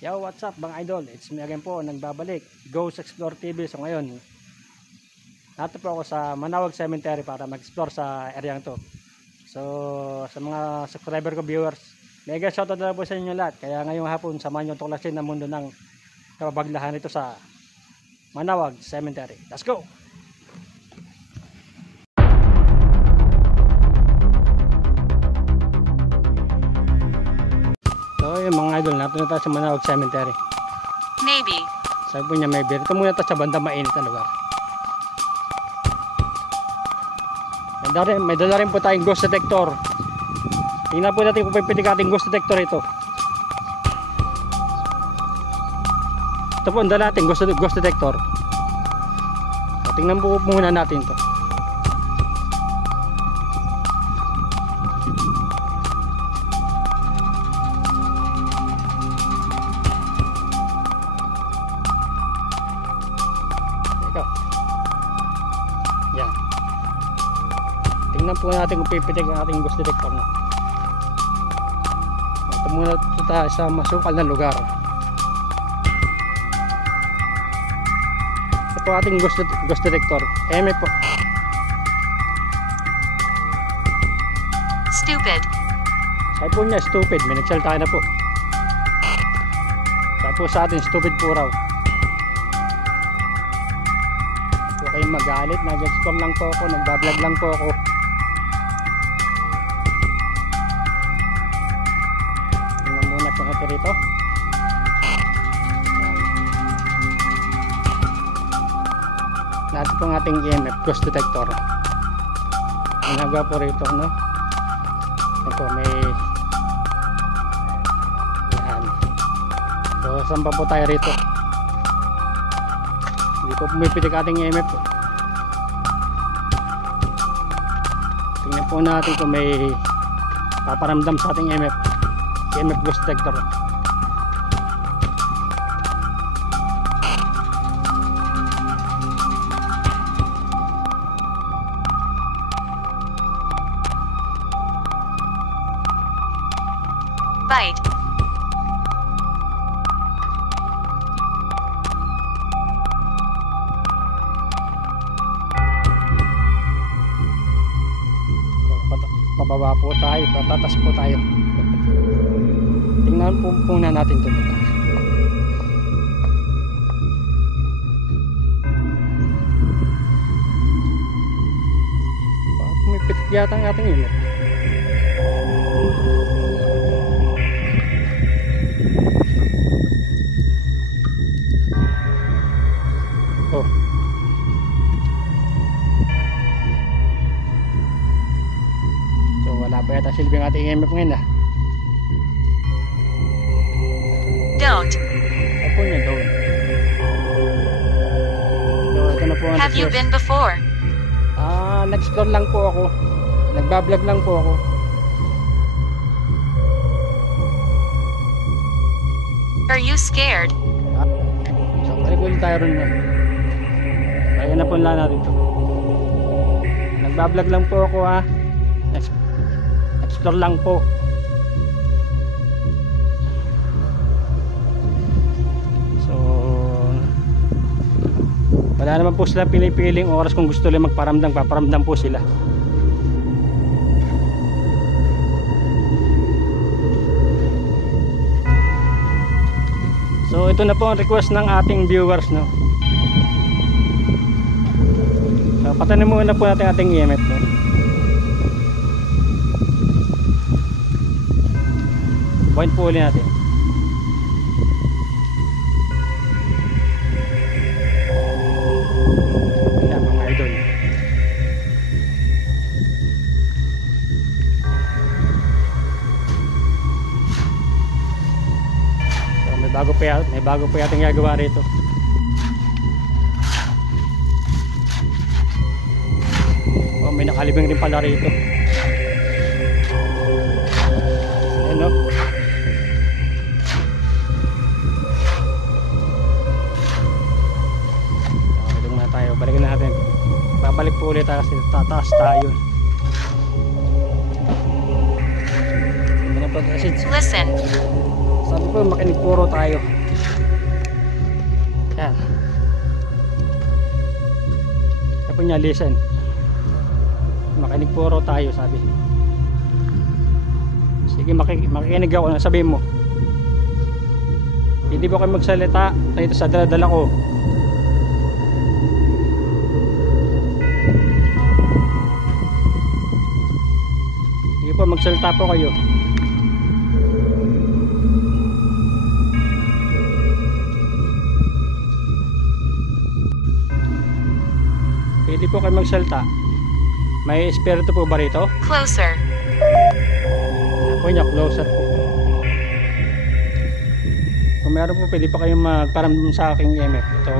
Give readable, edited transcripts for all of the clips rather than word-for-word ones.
Yo, what's up mga idol? It's me again po, nagbabalik Ghost Explore TV. So ngayon, nato po ako sa Manawag Cemetery para mag-explore sa area to. So sa mga subscriber ko, viewers, mega shoutout na po sa inyo lahat. Kaya ngayong hapon, samahan nyo tuklasin ang mundo ng kababaglahan ito sa Manawag Cemetery. Let's go! So yung mga idol, nato na tayo sa Manawag Cemetery. Maybe. Sabi po niya, maybe. Ito muna tayo sa banda mainit na lugar. May dala rin po tayong ghost detector. Tingnan po natin kung pwede ating ghost detector ito. Ito po ang dala natin, ghost detector. So, tingnan po muna natin ito. Yan. Tingnan po natin kung pipitik ang ating ghost detector. Ito muna tayo sa masukal na lugar. Ito po ating ghost detector. EMF po. Stupid. Sabi po niya, stupid. May nagsalita na po. Sabi po sa atin, stupid po raw. Huwag kayong magalit. Nag-explore lang po ako. Nagbablog lang po ako. Tingnan muna po natin rito. Natin po ang ating EMF ghost detector. Ginagawa po rito, no? Ito may yan. So saan pa po tayo rito? Hindi po pumipitik ating EMF. Tingnan po natin kung may paparamdam sa ating EMF ghost detector. Bite. Pababa po tayo, patatas po tayo. Tingnan po muna natin ito. Pumipit yata ang ating ilot. Oh. So wala pa yata silbing ating EMF ngayon ah. Don't. Ako niya doon. So ito na po ang Have you been before? Nag-explore lang po ako. Nagbablog lang po ako. Are you scared? So balik ulit tayo rin yun. Kaya na po lang natin ito. Nagbablog lang po ako ah. Explore lang po. So wala naman po sila pinipiling oras kung gusto nila magparamdam, paparamdam po sila. So ito na po ang request ng ating viewers, no. So patanin muna po natin ating EMF, no. Point po ulit natin. Yan mga idol. So may bago po yating gagawa rito. Oh, may nakalibing rin pala rito. Ayan, no. Balikin natin. Babalik po ulit tayo kasi tataas tayo. Listen. Sabi ko makinig puro tayo. Yan. Sabi niya listen. Makinig puro tayo sabi. Sige makikinig ako na sabihin mo. Hindi ba kayo magsalita dito sa dala ko? Sige po magsalita po kayo. Pwede po kayo magsalita. May espiritu po ba rito? Closer. Ako niya, closer po. Kung meron po, pwede pa kayong magparamdam sa aking EMF. Ito.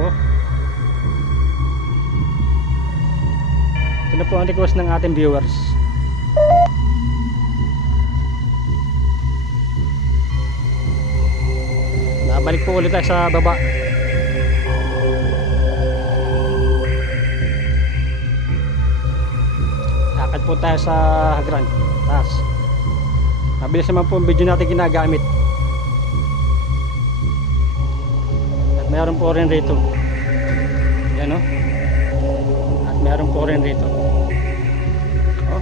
Ito na po ang request ng ating viewers. Nabalik po ulit tayo sa baba. Lakad po tayo sa hagran. Taas. Mabilis naman po ang video natin ginagamit. At meron po rin rito. Yan o. At meron po rin rito. Oh.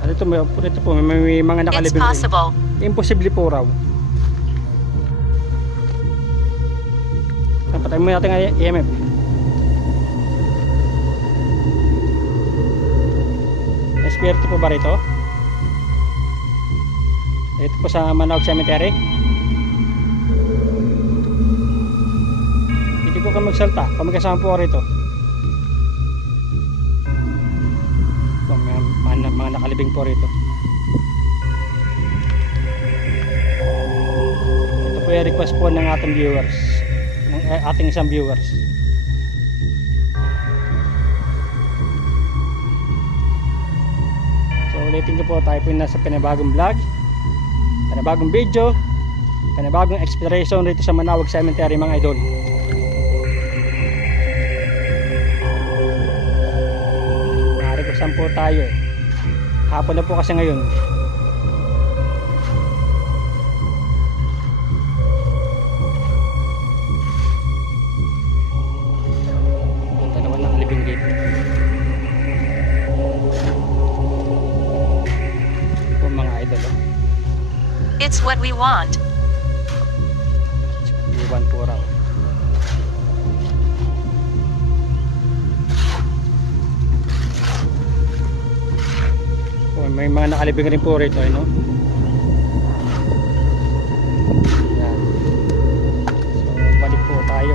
At ito po may mga It's nakalibing. possible. Imposible po raw. Patay mo natin ang EMF. Espiritu po ba rito? Ito po sa Manawag Cemetery. Hindi po ka magsalta. Kung magkasama po rito. Mga nakalibing po rito. Ito po yung request po ng ating viewers. Ng ating isang viewers. So ulitin ko po, tayo po nasa panibagong vlog, panibagong video, panibagong exploration rito sa Manawag Cemetery mga idol. Narikusan po tayo eh. Hapon na po kasi ngayon. It's what we want. Iwan po raw. May mga nakalibing rin po rito, no? Yan. So balik po tayo.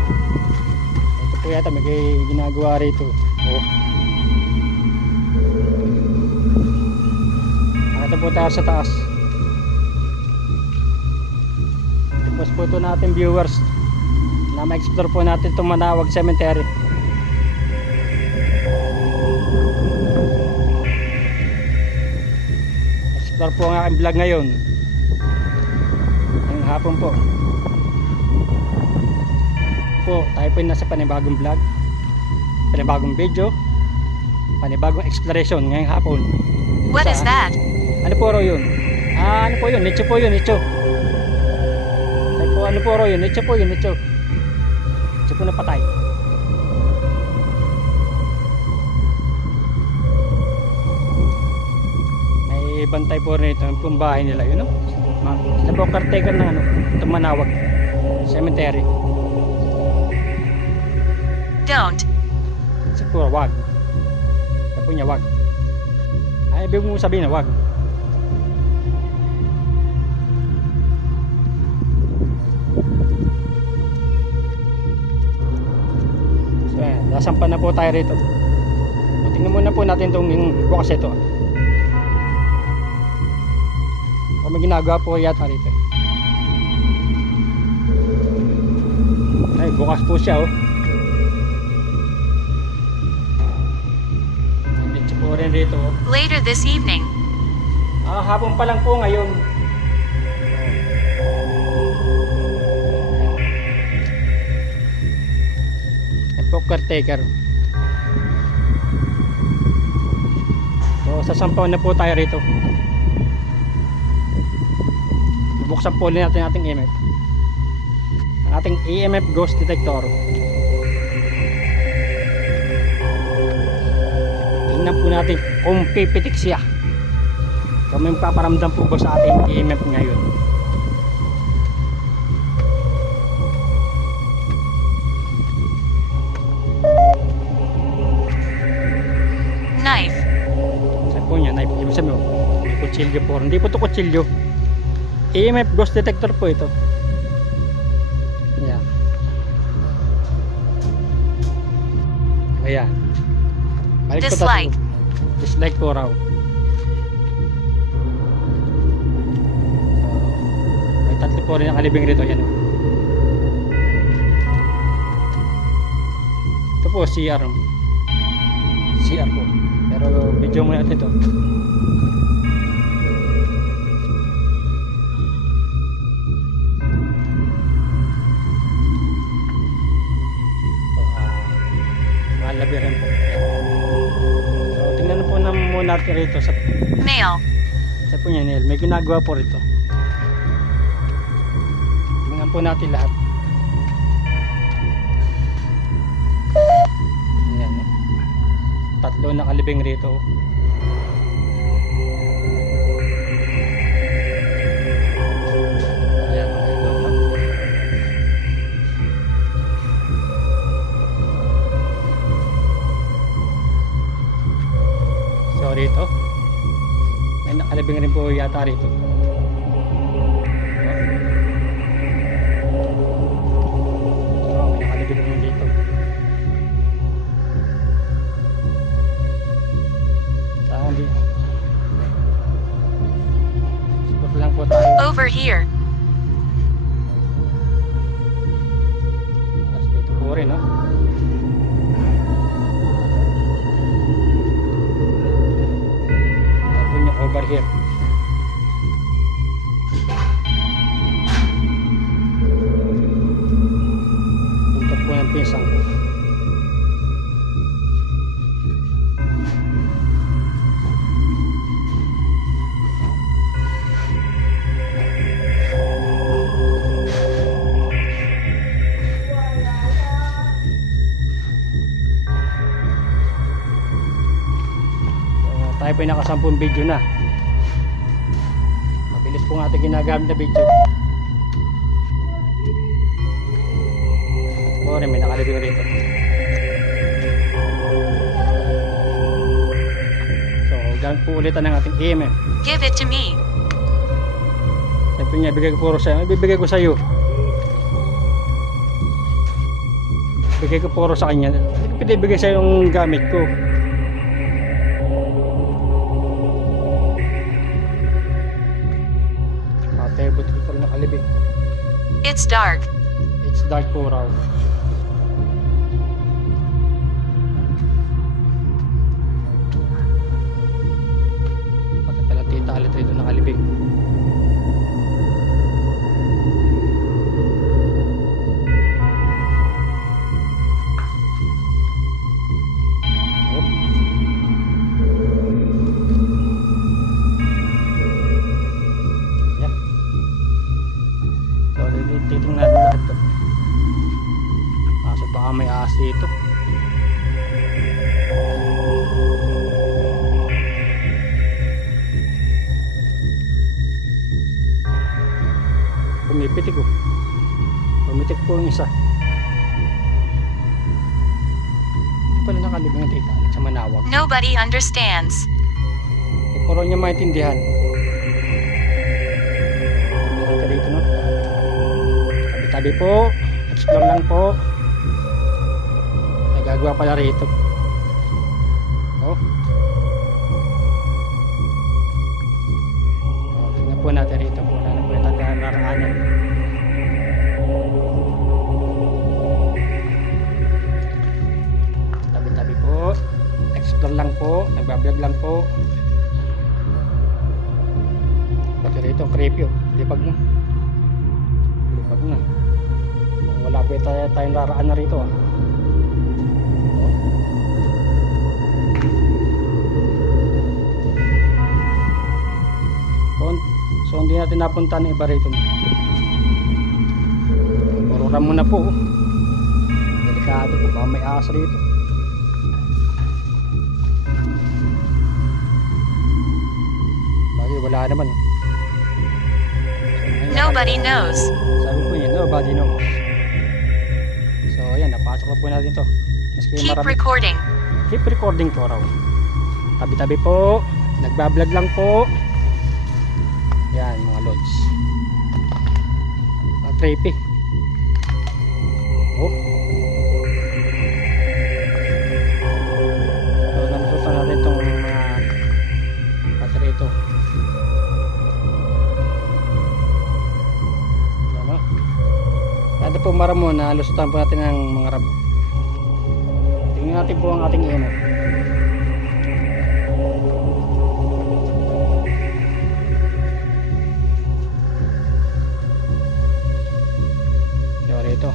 Ito po yata may ginagawa rito. Oh. Ito po tayo sa taas. Tapos po ito natin viewers na ma-explore po natin itong Manawag Cemetery. Explore po ang aking vlog ngayon. Ngayong hapon po. Tayo po nasa panibagong vlog, panibagong video, panibagong exploration ngayong hapon. What is that? Ano po raw yun? Ano po yun? Nicho po yun, nicho. Ano po raw yun? Nicho po yun, nicho. Nicho po na patay. May bantay po rin ito. Yung bahay nila yun, no? Sila po caretaker ng itong Manawag Cemetery. Don't. Isa po, wag. Isa po niya, wag. Ay, ibig mo sabihin na wag. Nasampan na po tayo rito. Tingnan muna po natin itong bukas ito. O may ginagawa po yata rito. Ay, bukas po siya oh. Medyo po rin rito oh. Later this evening. Hapon pa lang po ngayon. Caretaker. So So sasampaw na po tayo rito. Bubuksan po ulit natin ating EMF. Ang ating EMF ghost detector. Tingnan po natin kung pipitik siya. Kung may paparamdam po ba sa ating EMF ngayon. Knife. Saan po niya? Knife. Ibig sabihin, may kutsilyo po. Hindi po ito kutsilyo. EMF ghost detector po ito. Ayan. Ayan. Balik po tayo. Dislike. Dislike po raw. May tatlo po rin ang alibing rito. Ayan. Ito po CR. CR po. Pero video muna natin ito. Malabi rin po. So tingnan po na muna natin rito sa Nail. po niya Neil. May ginagawa po rito. Tingnan po natin lahat. Ayan. Tatlo nakalibing rito. Ayan. Ito. So rito. May nakalibing rin po yata rito. So may nakalibing rin dito. Hindi. Stop lang po tayo. Over here. Tapos dito po rin, no? Tapos yung over here. Punta po ng pisang ko. Tayo po yung nakasampung video na. Mabilis po nga ating ginagamit na video. O rin, may nakalibing rito. So, gamit po ulitan ng ating EMF. Give it to me. Siyempre niya, bigay ko puro sa'yo. Ibibigay ko sa'yo. Bigay ko puro sa kanya. Hindi ko pinibigay sa'yo yung gamit ko. Buti ko rin nakalibing. It's dark. It's dark po raw. Pati pala tita alit rito nakalibing. Oh. Yeah. So, titingnan natin lahat to. Kaso baka may ahas dito. Pumipitik ko. Pumitik po yung isa. Ito pala nakalibing ang tita sa Manawag. Nobody understands. Hindi po rin niya maintindihan. Tumira dito, no? Tabi po, explore lang po. Nagagawa pala rito. Oh. Oh, tingnan po natin rito po. Wala na po yung taga-naraanan. Tabi-tabi po. Explore lang po. Nagbablog lang po. Pati rito, creepy. Lipag na. Lipag na. Wala pa tayong raraan na rito. So hindi natin napunta ng iba rito. Puro ram muna po. Delikado po, baka may ahas rito. Bagay wala naman. Nobody knows. Sabi po niya, nobody knows. So ayan, napasok na po natin to. Maski Keep marami. recording. Keep recording po raw. Tabi-tabi po. Nagbablog lang po. Yan mga lods. Trippy. Oh. So nanusutan natin itong mga battery ito. Ano? Kaya po maramo na lusutan po natin ng mga rabo. Tingnan natin po ang ating emo. Ito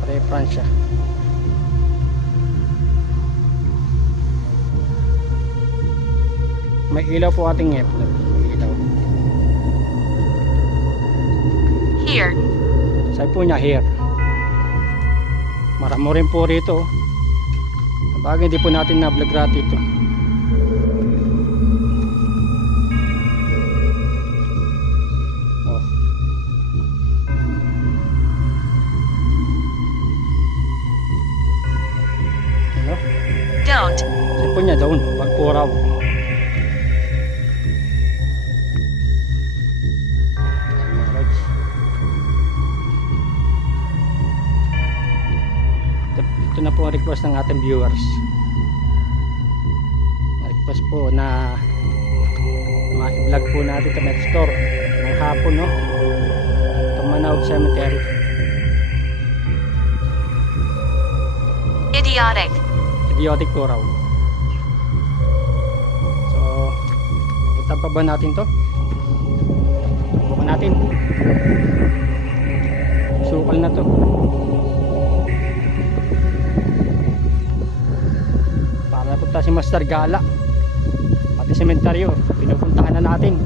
pare Francia. May ilaw po ating emo. May ilaw. Here. Sabi po niya here. Maramo rin po rito. Bagay hindi po natin na-vlog rati ito. Oh. Ano? Don't. Sabi po niya doon. Wag po raw. Ito na po ang request ng ating viewers. Request po na ma-vlog po natin ito next store ng hapon, no? Itong Manawag Cemetery. Idiotic. Idiotic po raw. So punta pa ba natin to? Bukan natin. Sukal na to. Napunta si Master Gala pati sementeryo pinupuntahan na natin.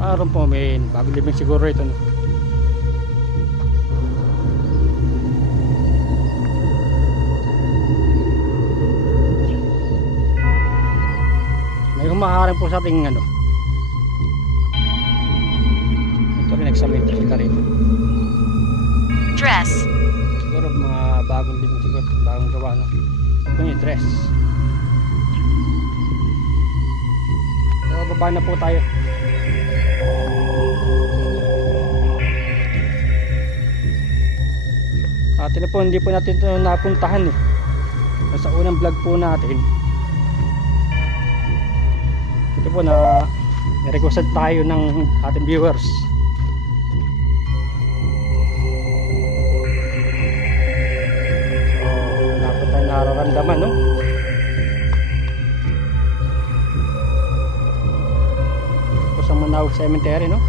Aron po may bagong living siguro ito, no? May humaharang po sa ating ano, ito rin nagsamento sila rito. Dress. Siguro mga bagong living siguro, bagong gawa, no? Ito yung dress. So baba na po tayo. Atin na po, hindi po natin ito napuntahan eh. Sa unang vlog po natin ito po na requested tayo ng ating viewers. Nararamdaman, no? Ito sa Manawag Cemetery, no?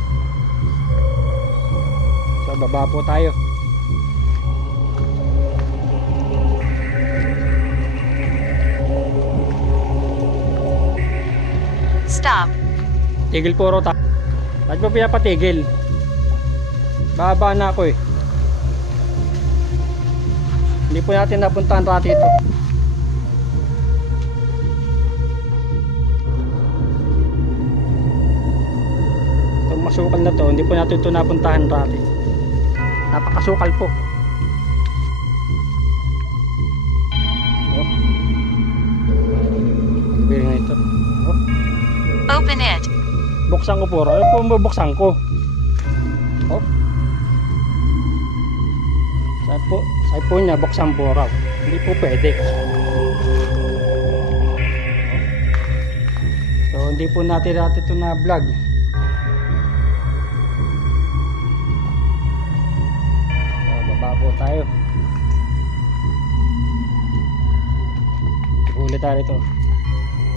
So baba po tayo. Stop. Tigil po raw tayo. Bakit ba pinapatigil? Baba na ako eh. Hindi po natin napuntahan rati ito. Itong masukal na to, hindi po natin ito napuntahan rati. Napakasukal po. Oh. Bili na ito. Oh. Open it. Buksan ko po. Ano po bubuksan ko? Oh. Sabi po niya, buksan po raw. Hindi po pwede. So hindi po natin ito na vlog. So baba po tayo. Ulit tayo ito.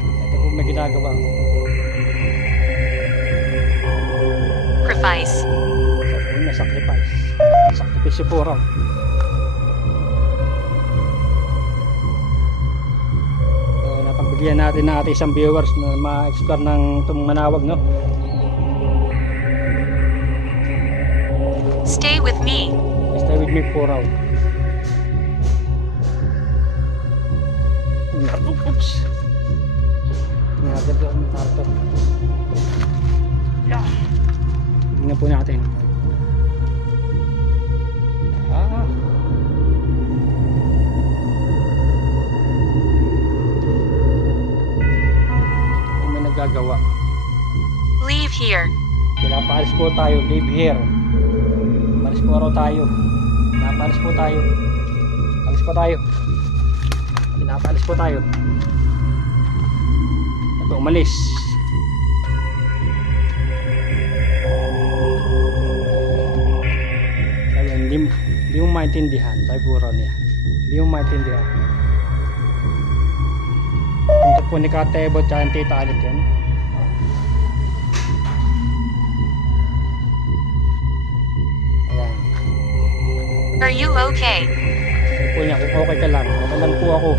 Ito po may ginagawa. Sacrifice. Sabi po niya, sacrifice. Sacrifice po raw. bigyan natin ng ating isang viewers na ma-explore ng itong Manawag, no? Stay with me. Stay with me for out. Oops. Tingnan natin po ang tarto. Yeah. Tingnan po natin. May nagagawa. Leave here. Pinapaalis po tayo. Leave here. Palis po raw tayo. Pinapalis po tayo. Palis po tayo. Pinapalis po tayo. Ito, umalis. Sabi, hindi mo maintindihan. Sabi po raw niya. Hindi mo maintindihan. Ito po ni Katebot tsaka yung tita Alit yan. Ayan. Are you okay? Sabi po niya, kung okay ka lang. Okay lang po ako.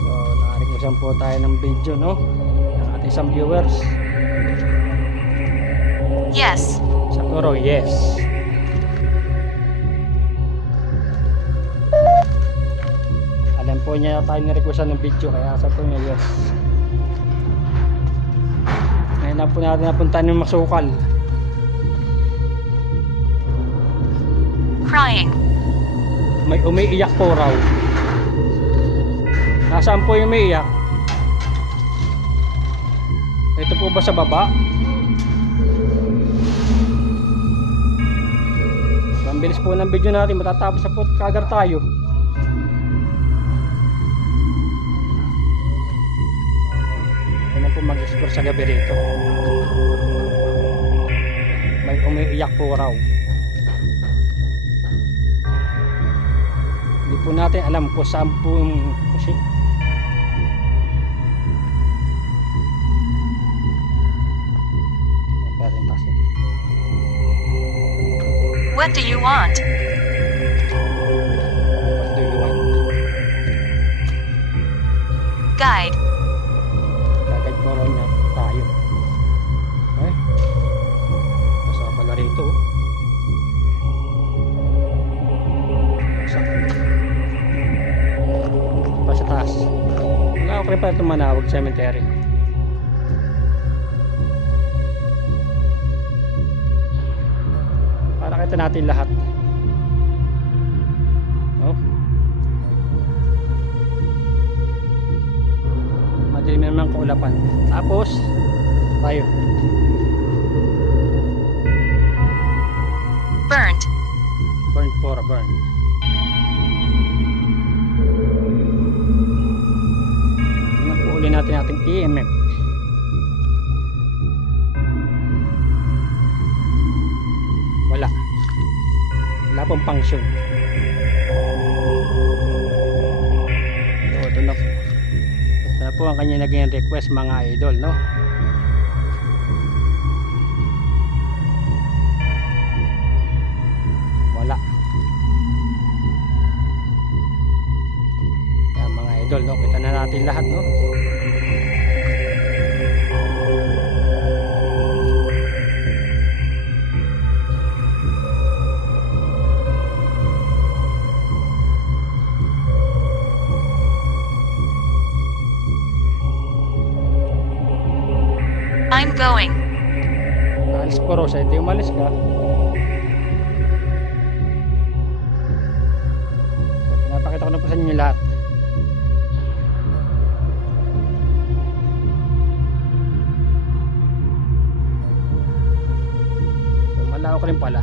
So, nakarequestan po tayo ng video, no? Ng ating isang viewers. Yes. Siguro, yes. Alam po niya tayo nirequestan ng video, kaya sabi po niya yes. Ngayon lang po natin napuntahan yung masukal. Crying. May umiiyak po raw. Nasaan po yung umiiyak? Ito po ba sa baba? Ang bilis po ng video natin, matatapos na po kagar tayo. Yan na po mag-explore sa gabi rito. May umiiyak po raw. Hindi po natin alam kung saan po kasi What do you want? what do you want? Guide. Gagad po raw niya tayo. Okay? Basta pala rito. Basta. Pa sa taas. Wala ako rin pala itong Manawag Cemetery. Para kita natin lahat. Oh. Madilim naman kaulapan. Tapos tayo. Burnt. Burn for a burn. Tingnan po uli natin ating EMF. Wala. Wala pong function. So, ito na po. Ito na po ang kanya naging request, mga idol, no? Wala. Yan, mga idol, no? Kita na natin lahat, no? I'm going. Alis po Rosa, hindi umalis ka. So, pinapakita ko na po sa inyo lahat. So, malawak rin pala.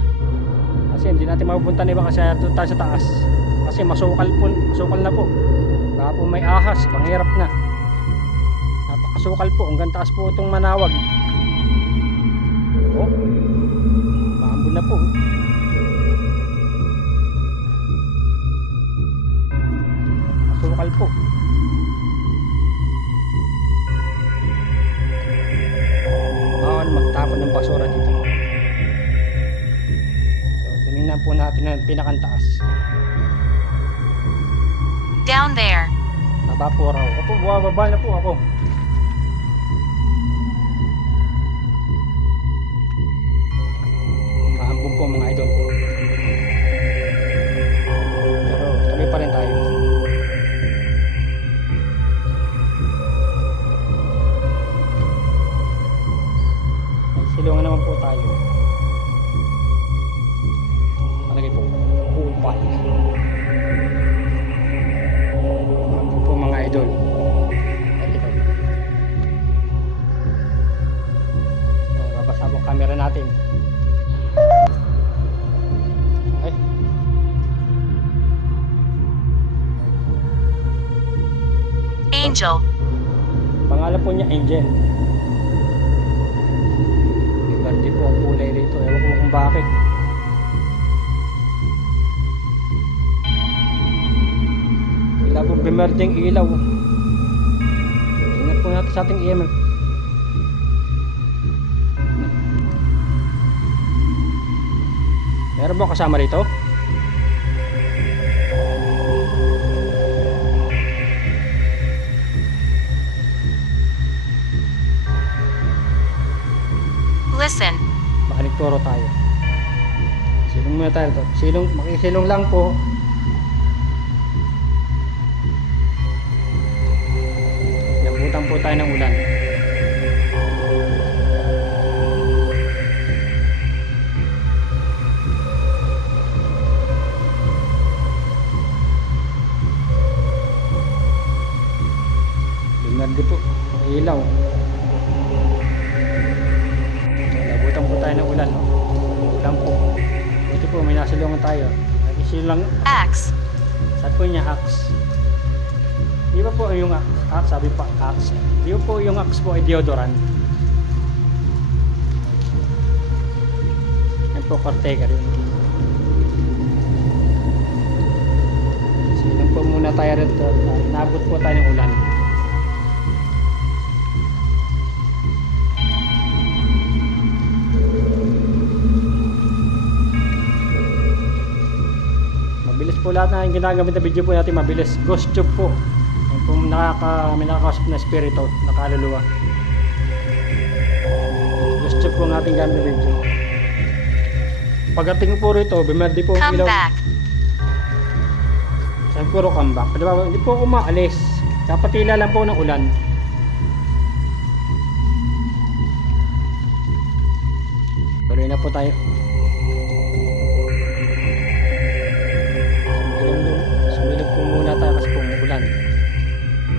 Kasi hindi natin mapupunta na iba kasi doon tayo sa taas. Kasi masukal na po. Baka po may ahas, panghirap na. Napakasukal po, hanggang taas po itong Manawag. Oh, maambon na po. Masukal po. Bawal magtapon ng basura dito. po natin ng pinakantaas. Down there. Baba po raw. Opo, baba na po ako. Mahambog po mga idol. Pero tuloy pa rin tayo. Silungan naman po tayo. Malagay po. Kupal. Mahambog po mga idol. Babasa po camera natin. Ay. Angel. Pangalan po niya Angel. Hindi po ang kulay rito. Ewan ko kung bakit. Wala po bimerdeng ilaw. Tingnan po natin sa ating EMF. Meron ba kasama rito? Listen. Baka nagturo tayo. Silong muna tayo to. Silong, makisilong lang po. Nabutan po tayo ng ulan. Binardi po. Ilaw. Po tayo ng ulan, no? Ulan po. Ito po, may nasilungan tayo. Nagisilang Axe. saan po niya axe? Di ba po yung axe? Sabi pa axe. Di ba po yung axe po ay deodorant? Yan po, Cortega rin. Silang po muna tayo rito. Nabot po tayo ng ulan. Mabilis po lahat na yung ginagamit na video po natin, mabilis. Ghost tube po. Yan po may nakakausap na spirito, nakaluluwa. Ghost tube po ang ating gamit na video. Pagdating po rito, bimerdi po Come ilaw. back. Saan puro come back? Hindi po ako maalis. Kapatila lang po ng ulan. Tuloy na po tayo. Sumilog po muna tayo kasi po umuulan.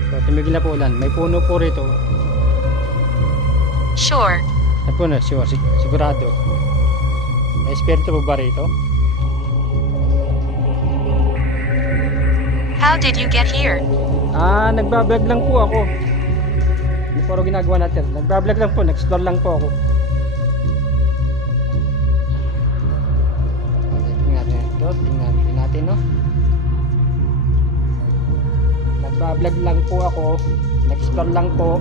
So tumigil na po ulan. May puno po rito. Sure. Ano po na? Sure. Sigurado. May espiritu po ba rito? How did you get here? Nagbablog lang po ako. Ano po ginagawa natin? Nagbablog lang po. Nag-explore lang po ako. Tingnan natin, no? Nagbablog lang po ako. Nag-explore lang po.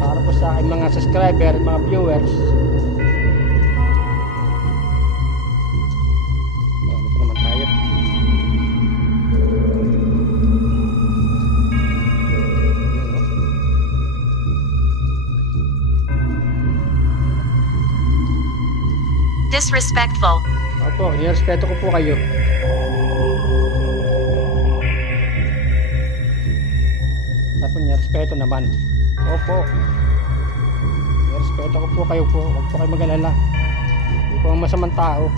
Para po sa aking mga subscriber, mga viewers. Dito naman tayo. Disrespectful. Opo, nirespeto ko po kayo. Tapos nirespeto naman. Opo. Nirespeto ko po kayo po. Huwag po kayo mag-alala. Hindi po ang masamang tao.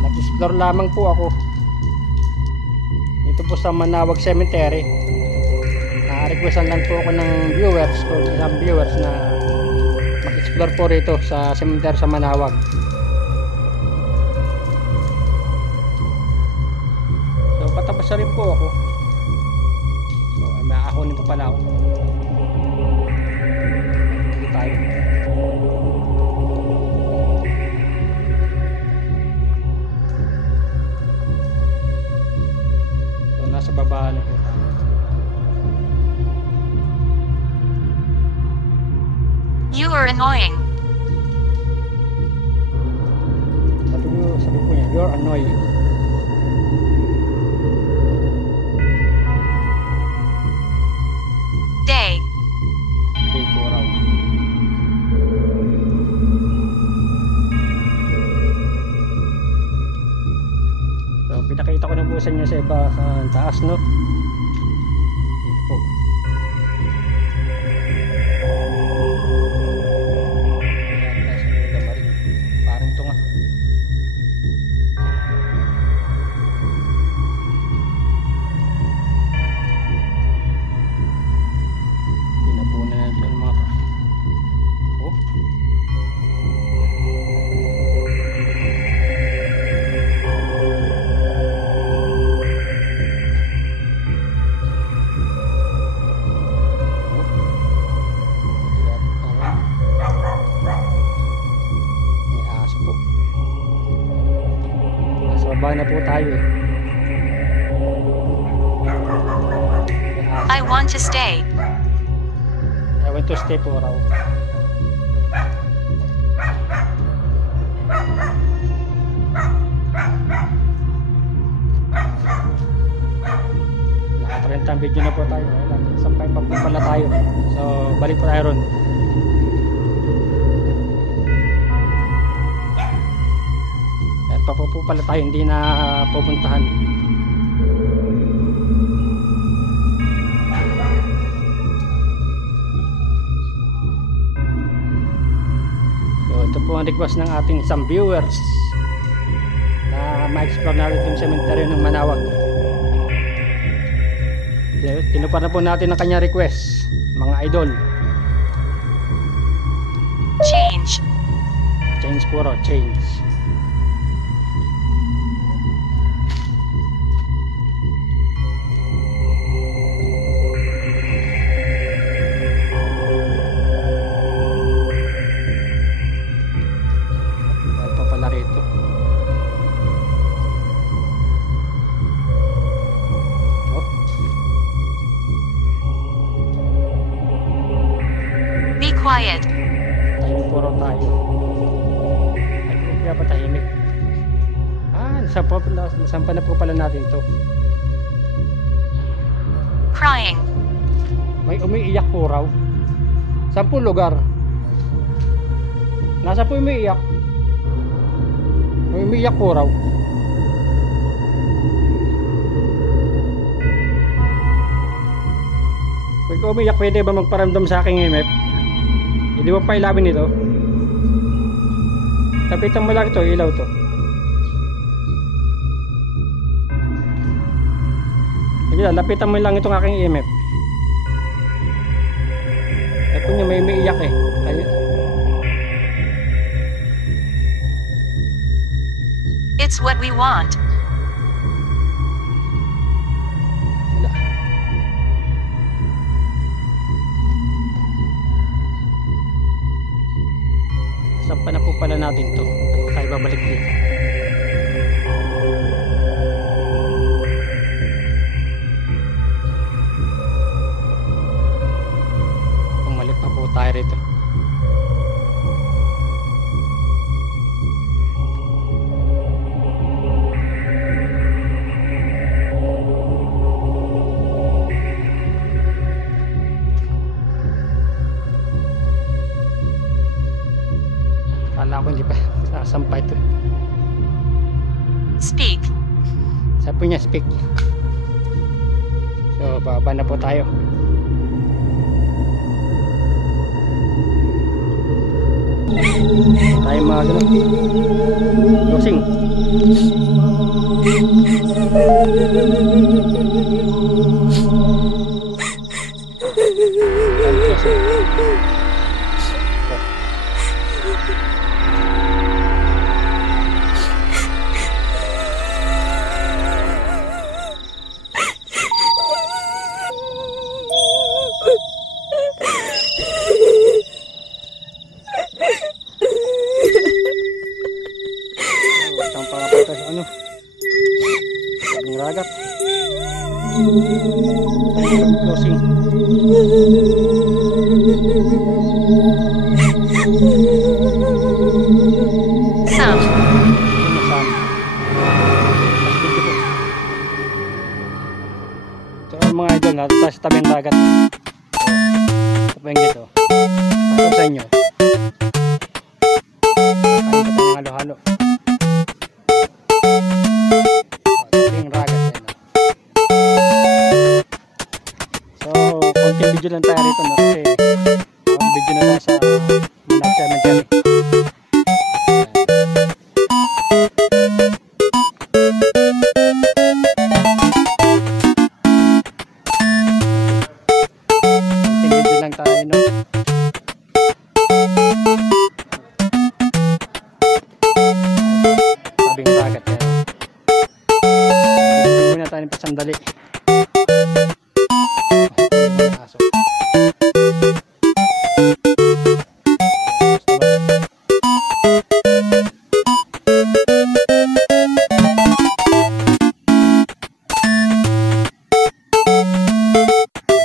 Nag-explore lamang po ako. Dito po sa Manawag Cemetery. Na-requestan lang po ako ng viewers o isang viewers na mag-explore po rito sa cemetery sa Manawag. So patapos na rin po ako. So may akunin pa pala ako. Dito tayo. So nasa baba na po tayo. You are annoying. Tapos ko sa inyo sa iba sa taas, no? Dito po. Parang ito nga. Pinapunan na ito mga oh. Baba na po tayo eh. I want to stay. I want to stay po raw. Naka-30 ang video na po tayo. Sampay pa po pala tayo. So balik po tayo ron. Pa po pala tayo hindi na pupuntahan. So ito po ang request ng ating isang viewers na ma-explore natin itong cemetery ng Manawag. Tinupad na po natin ang kanya request, mga idol. Change. Change po raw, change. Be quiet. Tahimik po raw tayo. Ay, kaya pa tahimik. Nasampa na po pala natin to. Crying. May umiiyak po raw. Saan po lugar? Nasa po umiiyak? May umiiyak po raw. Kung umiiyak, pwede ba magparamdam sa aking MF? Hindi mo pa ilawin ito. Tapitan mo lang ito, ilaw to. Sige lang, lapitan mo lang itong aking EMF. Eh kung may umiiyak eh. Kaya... It's what we want. Wala. Sampa na po pala natin to. Tayo babalik dito. Bumalik pa po tayo rito. Kala ko hindi pa nakasampay ito. Speak. Sabi niya speak. So baba na po tayo. Tayo mga ganun. Closing. Ano? Ang ragat. Closing. Some. So mga idol, natatas sa tabi ng ragat. Ito pa yung dito. Para sa inyo. Kain ka pa ng halo-halo. Ito yung ragat. sandali. Aso.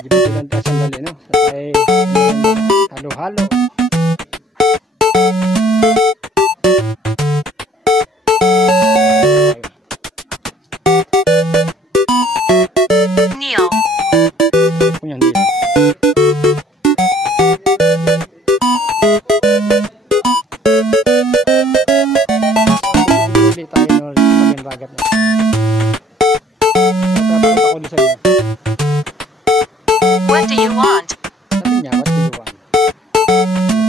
Gibigilan tayo sandali, no? Sabay halo-halo. Kneel. Punya hindi. Bili tayo no, sabing ragat na. Papakita ko ulit sa inyo. What do you want? Sabi niya, what do you want?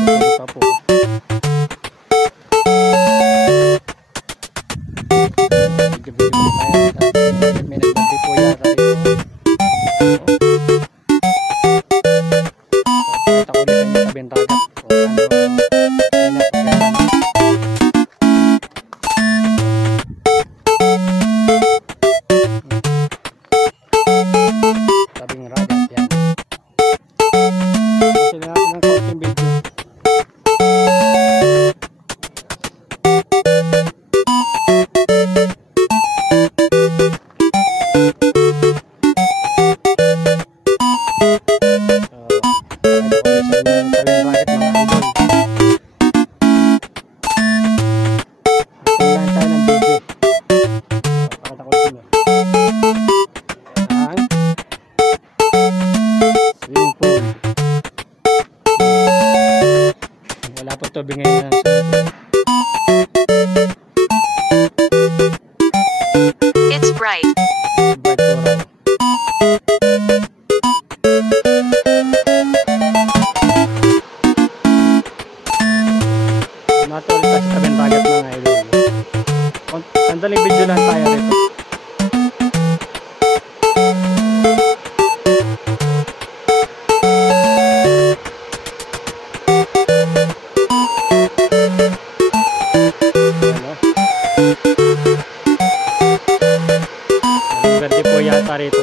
Natutulog pa po. Video-video tayo. May nagbanti po yata dito. Pakita ko ulit sa inyo sabing ragat. Kung ano, sabing ragat yan. Kasi na natin ng coaching video. Wala po tubig ngayon na It's bright. bright po raw. Natuloy kasi tabing ragat mga idol. Sandaling video lang tayo rito. Verde po yata rito.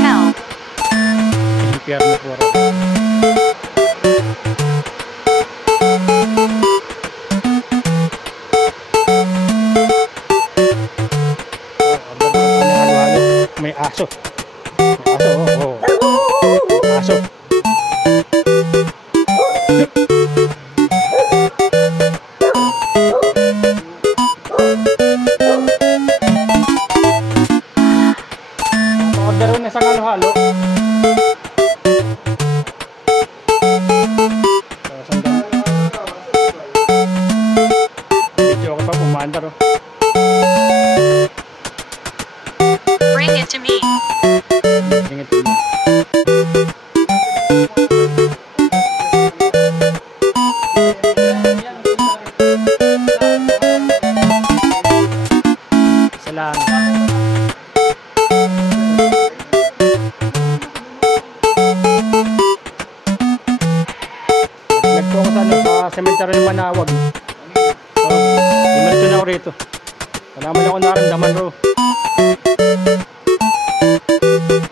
Help. Impyerno po raw. Order po tayo ng halo-halo. May aso. May aso, oh. May aso. Order rin isang halo-halo. Sandali. Video ko pa kumandar, oh. Bring it to me. Bring it to me. Isa lang. Nag-focus sa cemetery ng Manawag. So, dimerito na ako rito. Wala mo lang ako naramdaman ro.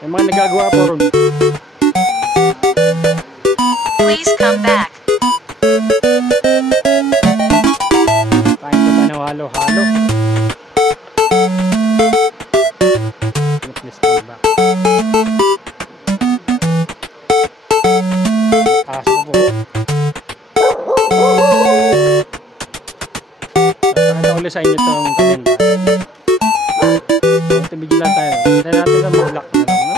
May mga nagagawa po ron. Please come back. Kain ko tayo ng halo-halo. Please come back. Aso po. Pakita ulit sa inyo itong kalinda. Ito bigyan lang tayo. Hintayin natin na mag-lock na lang, no?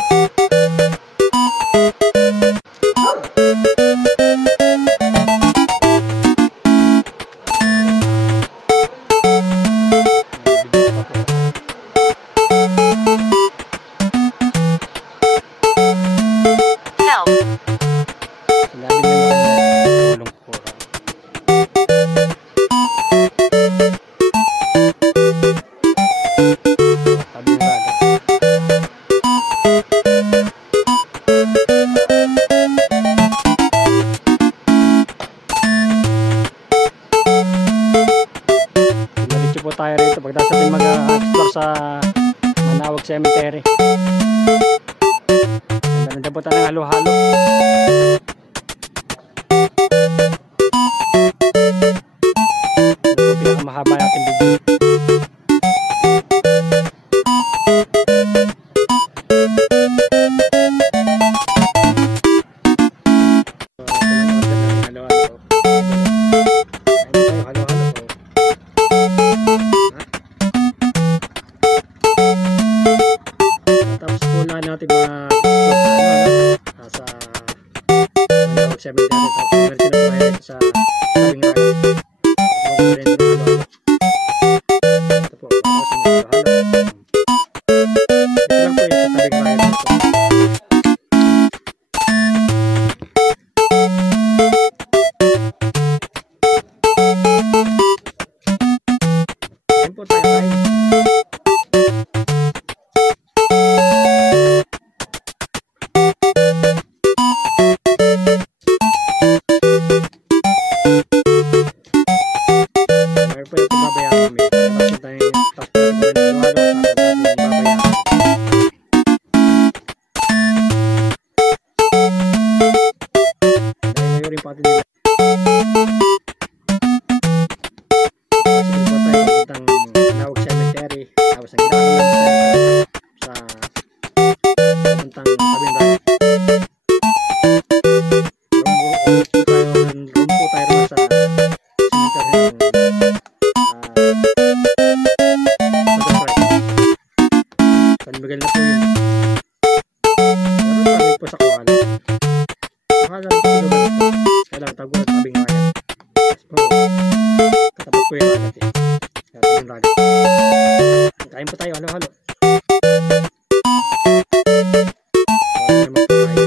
Help. Sinabi nila tulong po. Tabi ng ragat. Diretso po tayo rito. Pagkatapos natin sa Manawag Cemetery. Ganda po tayo ng halo-halo. Ito po pinakamahaba natin video. Tapos po na natin sa Manawag Cemetery. Tapos meron sila tayo sa tabing ragat. Ito po, ito lang po yung sa tabing ragat. Ayan po tayo tayo. Meron po yung babayaran kami. Tapos tayo babayaran. Dahil rin pati nila. Tapos po tayo papuntang Manawag Cemetery. Tapos ang ginagawa natin sa papuntang tabing ragat. Room po tayo naman sa cemetery ng San Miguel na po yun. Pero kami po sa Kuala. Kuala lang po lugar ito. Kailangan tagulat tabing ragat. Katapat po yung ragat eh. Kaya tabing ragat. Kain po tayo, halo-halo. Naman po tayo.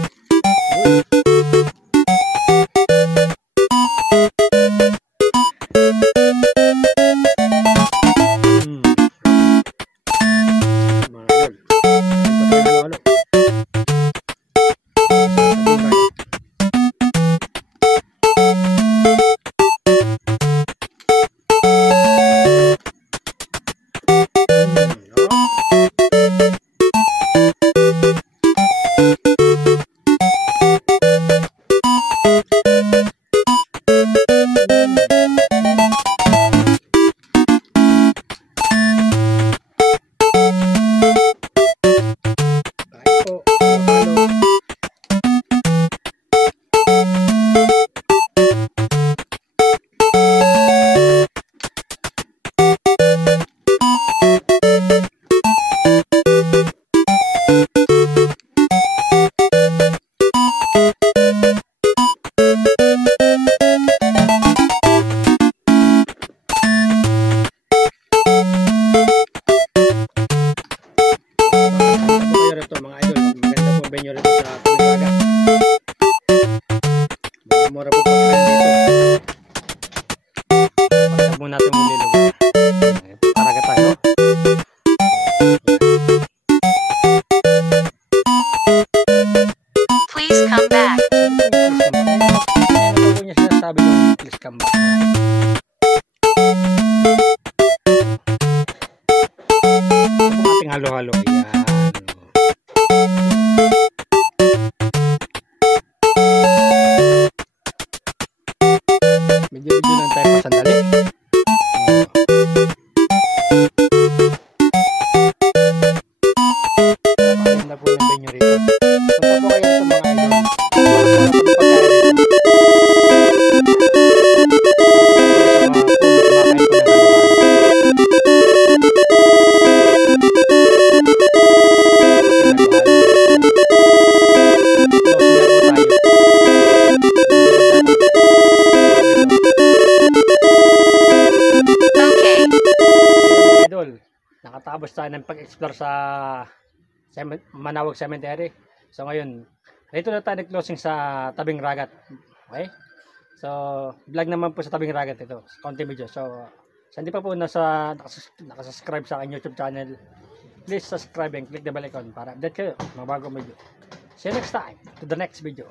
Mga idol, maganda po venue rito sa tabing ragat. Mura po po tayo dito. Pagkakab mo natin muli lugar. Taragat tayo. Please come back. Ano po niya sinasabi ng please come back? Ito po ating halo-halo. Ayan. Medyo lang tayo pa sandali. Maganda po yung venue rito. Punta po kayo sa mga idol. Nakatapos tayo ng pag-explore sa Manawag Cemetery. So ngayon, dito na tayo nag-closing sa tabing ragat. Okay? So, vlog naman po sa tabing ragat ito. Konti video. So, sa hindi pa po nakasubscribe sa aking YouTube channel, please subscribe and click the bell icon para update kayo mga bagong video. See you next time to the next video.